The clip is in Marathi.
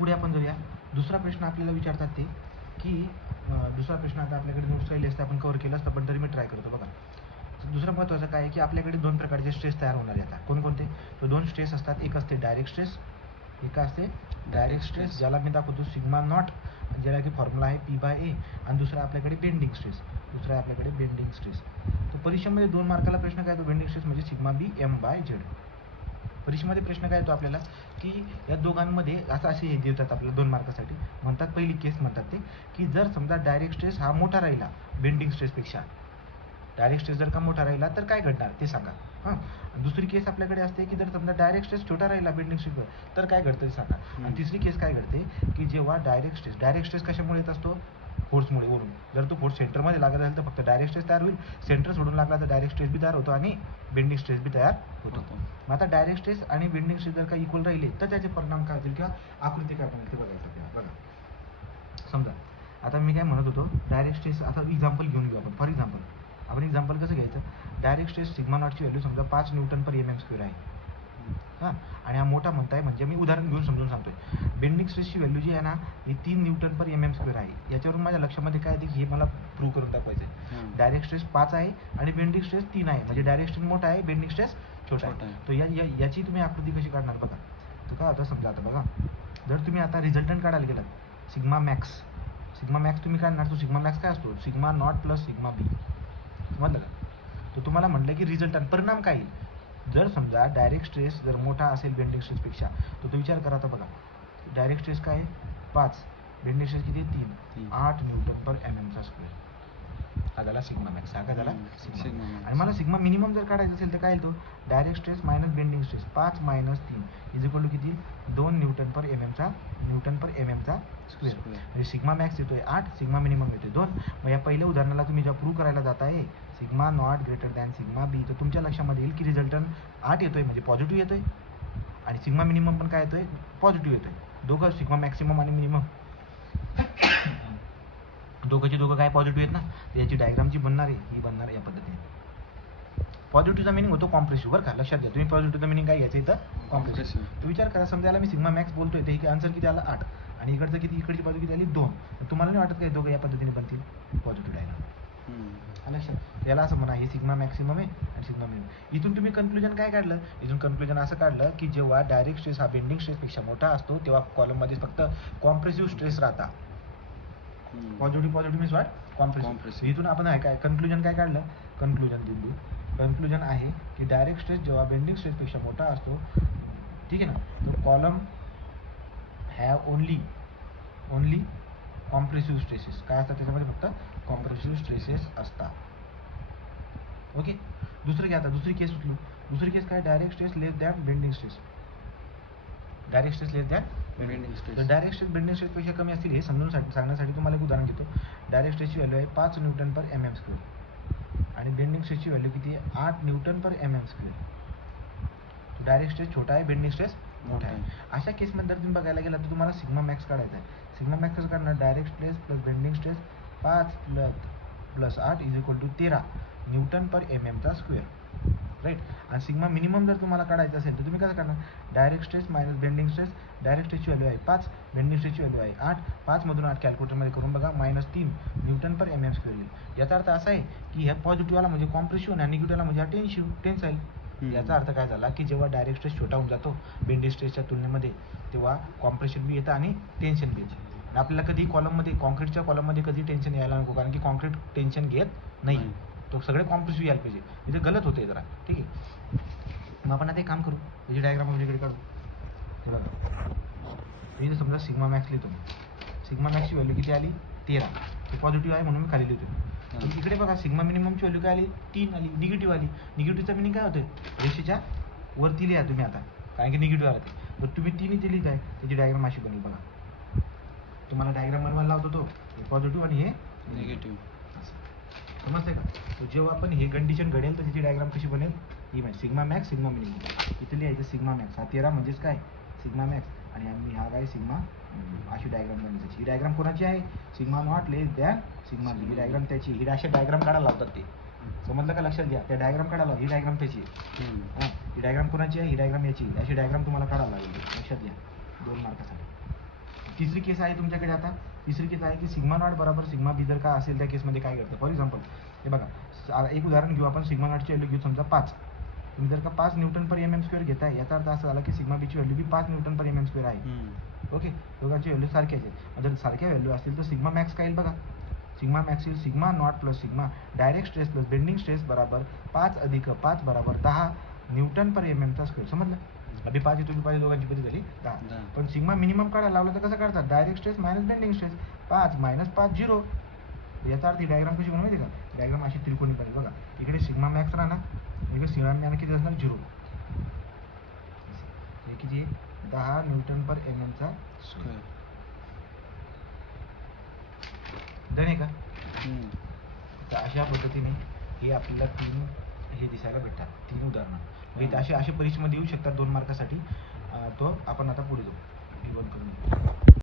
पुढे आपण जाऊया. दुसरा प्रश्न आपल्याला विचारतात ते की दुसरा प्रश्न आता आपल्याकडे नोट्स राहिले असते आपण कव्हर केलं असतं, पण तरी मी ट्राय करतो. बघा, दुसरं महत्त्वाचं काय आहे की आपल्याकडे दोन प्रकारचे स्ट्रेस तयार होणार आहेत. कोणकोणते? तर दोन स्ट्रेस असतात. एक असते डायरेक्ट स्ट्रेस, एक असते डायरेक्ट स्ट्रेस, ज्याला मी दाखवतो सिग्मा नॉट, ज्याला की फॉर्म्युला आहे P/A, आणि दुसरा आपल्याकडे बेंडिंग स्ट्रेस. दुसरा आहे आपल्याकडे बेंडिंग स्ट्रेस. तर परीक्षेमध्ये 2 मार्काला प्रश्न काय येतो? बेंडिंग स्ट्रेस म्हणजे सिग्मा B M/Z. परीक्षेमध्ये प्रश्न काय येतो आपल्याला की या दोघांमध्ये असे हे देतात आपल्याला 2 मार्कासाठी. म्हणतात पहिली केस म्हणतात ते की जर समजा डायरेक्ट स्ट्रेस हा मोठा राहिला बेंडिंग स्ट्रेसपेक्षा, डायरेक्ट स्ट्रेस जर का मोठा राहिला तर काय घडणार ते सांगा. दुसरी केस आपल्याकडे असते की जर समजा डायरेक्ट स्ट्रेस छोटा राहिला बेंडिंग स्ट्रेसवर तर काय घडतं ते सांगा. आणि तिसरी केस काय घडते की जेव्हा डायरेक्ट स्ट्रेस कशामुळे येत असतो? फोर्समुळे वरून. जर तो फोर्स सेंटरमध्ये लागत असेल तर फक्त डायरेक्ट स्ट्रेस तयार होईल, सेंटर सोडून लागला तर डायरेक्ट स्ट्रेस बी तयार होतो आणि बेंडिंग स्ट्रेस बी तयार होतो. मग आता डायरेक्ट स्ट्रेस आणि बेंडिंग स्ट्रेस जर का इक्वल राहिले तर त्याचे परिणाम काय होतील किंवा आकृती काय बनते बघायचं आपल्याला. बघा, समजा आता मी काय म्हणत होतो, डायरेक्ट स्ट्रेस, आता एक्झाम्पल घेऊन घेऊ आपण. फॉर एक्झाम्पल आपण एक्झाम्पल कसं घ्यायचं? डायरेक्ट स्ट्रेस सिग्मा नॉटची व्हॅल्यू समजा 5 Nm/mm² आहे. आणि हा मोठा म्हणताय म्हणजे मी उदाहरण घेऊन समजून सांगतोय. बेंडिंग स्ट्रेसची व्हॅल्यू जी आहे ना ही 3 Nm/mm² आहे. याच्यावरून माझ्या लक्षामध्ये काय येते की हे मला प्रूव्ह करून दाखवायचं आहे. डायरेक्ट स्ट्रेस 5 आहे आणि बेंडिंग स्ट्रेस 3 आहे, म्हणजे डायरेक्ट स्ट्रेस मोठा आहे, बेंडिंग स्ट्रेस छोटा आहे. तर याची तुम्ही आकृती कशी काढणार बघा. तर काय होतं समजा, आता बघा, जर तुम्ही आता रिझल्टंट काढायला गेलात सिग्मा मॅक्स तुम्ही काढणार, तो सिग्मा मॅक्स काय असतो? सिग्मा नॉट प्लस सिग्मा बी. समजलं का? तर तुम्हाला म्हटलं की रिझल्टंट परिणाम काय येईल जर समजा डायरेक्ट स्ट्रेस जर मोठा असेल बेंडिंग स्ट्रेसपेक्षा. तर तो विचार करा. आता बघा, डायरेक्ट स्ट्रेस काय आहे? 5, बेंडिंग स्ट्रेस किती? 3, 8 Nm/mm². हा झाला सिग्मा मॅक्स, हा काय झाला सिग्मा. आणि मला सिग्मा मिनिमम जर काढायचा असेल तर काय येतो? Direct stress minus bending stress, 5 - 3 is equal to किती? 2 Nm/mm². म्हणजे सिग्मा मॅक्स येतोय 8, सिग्मा मिनिमम येतोय 2. मग या पहिल्या उदाहरणाला तुम्ही जेव्हा प्रूव्ह करायला जात आहे sigma not greater than sigma B, तर तुमच्या लक्षामध्ये येईल की रिझल्टंट 8 येतोय म्हणजे पॉझिटिव्ह येतोय, आणि सिग्मा मिनिमम पण काय येतोय? पॉझिटिव्ह येतोय. दोघं सिग्मा मॅक्सिमम आणि मिनिमम दोघंचे दोघं काय पॉझिटिव्ह आहेत ना. तर याची डायग्राम जी बनणार आहे ही बनणार आहे या पद्धतीने. पॉझिटिव्हचा मिनिंग होतो कॉम्प्रेसिव्ह. बरं का, लक्षात घ्या तुम्ही. पॉझिटिव्हचा मिनिंग काय घ्यायचं इथं? कॉम्प्रेसिव्ह. तर विचार करा, समजा याला मी सिग्मा मॅक्स बोलतोय तर आन्सर किती आला? 8, आणि इकडचं किती? इकडची बाजू किती आली? 2. तुम्हाला नाही वाटत काय दोघं या पद्धतीने बनतील? Positive diagram. लक्षात, याला असं म्हणा, हे सिग्मा मॅक्सिमम आहे आणि सिग्मा मिनिमम. इथून तुम्ही कन्क्लुजन काय काढलं? इथून कन्क्लुजन असं काढलं की जेव्हा डायरेक्ट स्ट्रेस हा बेंडिंग स्ट्रेसपेक्षा मोठा असतो तेव्हा कॉलममध्ये फक्त कॉम्प्रेसिव्ह स्ट्रेस राहता. Positive means what? कॉम्प्रेसिव्ह. इथून आपण काय कन्क्लुजन काय काढलं? कन्क्लुजन आहे की डायरेक्ट स्ट्रेस जेव्हा बेंडिंग स्ट्रेसपेक्षा मोठा असतो, ठीक आहे ना, तर column have only compressive stresses. काय असतात त्याच्यामध्ये? फक्त कॉम्प्रेसिव्ह स्ट्रेसेस असतात. ओके. दुसरं घ्या. आता दुसरी केस उचलू. दुसरी केस काय? Direct stress less than bending stress. Direct stress less than bending stress. तर डायरेक्ट स्ट्रेस बेंडिंग स्ट्रेसपेक्षा कमी असतील हे समजून सांगण्यासाठी तुम्हाला एक उदाहरण घेतो. डायरेक्ट स्ट्रेसची व्हॅल्यू आहे 5 Nm/mm² आणि बेंडिंग स्ट्रेसची व्हॅल्यू किती आहे? 8 Nm/mm². तो डायरेक्ट स्ट्रेस छोटा आहे, बेंडिंग स्ट्रेस मोठा आहे. अशा केसमध्ये जर तुम्ही बघायला गेला तर तुम्हाला सिग्मा मॅक्स काढायचा आहे. सिग्मा मॅक्स कसं काढणार? Direct stress plus bending stress 5 plus 8 is equal to 13 Nm/mm². Right. आणि सिग्मा मिनिमम जर तुम्हाला काढायचं असेल तर तुम्ही कसं काढणार? Direct stress minus bending stress. Direct स्ट्रेसची व्हॅल्यू आहे 5, बेंडिंग स्ट्रेसची व्हॅल्यू आहे 8. 5 मधून 8 कॅल्क्युलेटरमध्ये करून बघा, -3 Nm/mm² येईल. याचा अर्थ असा आहे की ह्या पॉझिटिव्हला म्हणजे कॉम्प्रेसिव्ह आणि निगेटिव्हला म्हणजे हा टेन्साईल. याचा अर्थ काय झाला की जेव्हा डायरेक्ट स्ट्रेस छोटा होऊन जातो बेंडिंग स्ट्रेसच्या तुलनेमध्ये तेव्हा कॉम्प्रेशन बी येतं आणि टेन्शन बी येतं. आणि आपल्याला कधी कॉलममध्ये, कॉन्क्रीटच्या कॉलममध्ये कधी टेन्शन यायला नको, कारण की कॉन्क्रीट टेन्शन घेत नाही. तो सगळे कॉम्प्रेसिव्ह यायला पाहिजे. इथे गलत होते जरा. ठीक आहे. मग आपण आता एक काम करू, याची डायग्राम म्हणजे काढू. हे बघा, इथे समजा सिग्मा मॅक्स लिहितो. सिग्मा मॅक्सची व्हॅल्यू किती आली? 13. ते पॉझिटिव्ह आहे म्हणून मी खाली लिहितो. पण इकडे बघा सिग्मा मिनिममची व्हॅल्यू काय आली? 3 आली. निगेटिव्ह आली. निगेटिव्हचा मिनिंग काय होतं? रेषेच्या वरती लिहा तुम्ही आता, कारण की निगेटिव्ह आला ते. तर तुम्ही 3 इथे लिहित आहे, त्याची डायग्राम अशी बनेल बघा. तुम्हाला डायग्राम बनवायला लावतो तो, हे पॉझिटिव्ह आणि हे निगेटिव्ह. समजतंय का? तर जेव्हा आपण हे कंडिशन घडेल तर त्याची डायग्राम कशी बनेल? ही म्हणजे सिग्मा मॅक्स, सिग्मा मिनिमम. इथे लिहायचं सिग्मा मॅक्स. हा 13 म्हणजेच काय? Sigma max. आणि आम्ही हा काय? सिग्मा. अशी डायग्राम बनवायची. ही डायग्राम कोणाची आहे? Sigma not less than sigma B. ही डायग्राम त्याची. ही अशा डायग्राम काढायला लावतात ते. समजलं का? लक्षात घ्या. त्या डायग्राम काढायला, ही डायग्राम त्याची आहे. ही डायग्राम कोणाची आहे? ही डायग्राम याची. अशी डायग्राम तुम्हाला काढायला लागेल. लक्षात घ्या, 2 मार्कासाठी. तिसरी केस आहे तुमच्याकडे आता. तिसरी केस आहे की सिग्मा नॉट बरोबर सिग्मा बी जर का असेल त्या केसमध्ये काय करतं. फॉर एक्झाम्पल हे बघा, एक उदाहरण घेऊ आपण. सिग्मा नॉटची व्हॅल्यू घेऊ समजा 5. तुम्ही जर का 5 न्यूटन पर mm² घेताय, याचा अर्थ असा झाला की सिग्मा बीची व्हॅल्यू बी 5 न्यूटन पर mm² आहे. ओके, दोघांची व्हॅल्यू सारख्याच आहे. जर सारख्या व्हॅल्यू असतील तर सिग्मा मॅक्स काय येईल बघा. सिग्मा मॅक्स येईल sigma not plus sigma direct stress plus bending stress बराबर 5 अधिक 5 बराबर 10 न्यूटन पर mm². समजलं. अभी 5 आहे, तुम्ही 5 दोघांची पद्धत झाली 10. पण सिग्मा मिनिमम काढायला लावलं तर कसं काढतात. Direct stress minus bending stress. 5 minus 5 0. याचा अर्थ डायग्राम कशी बनवायची का. डायग्राम अशी त्रिकोणी पाहिजे बघा. इकडे सिग्मा मॅक्स राहणार, इकडे सिग्मा मॅक्स किती असणार 0. हे किती आहे 10 न्यूटन पर mm². डन आहे का. तर अशा पद्धतीने हे आपल्याला 3 हे दिसायला भेटतात. 3 उदाहरणं. म्हणजे असे परीक्षेमध्ये येऊ शकतात 2 मार्कासाठी. तो आपण आता पुढे जाऊ.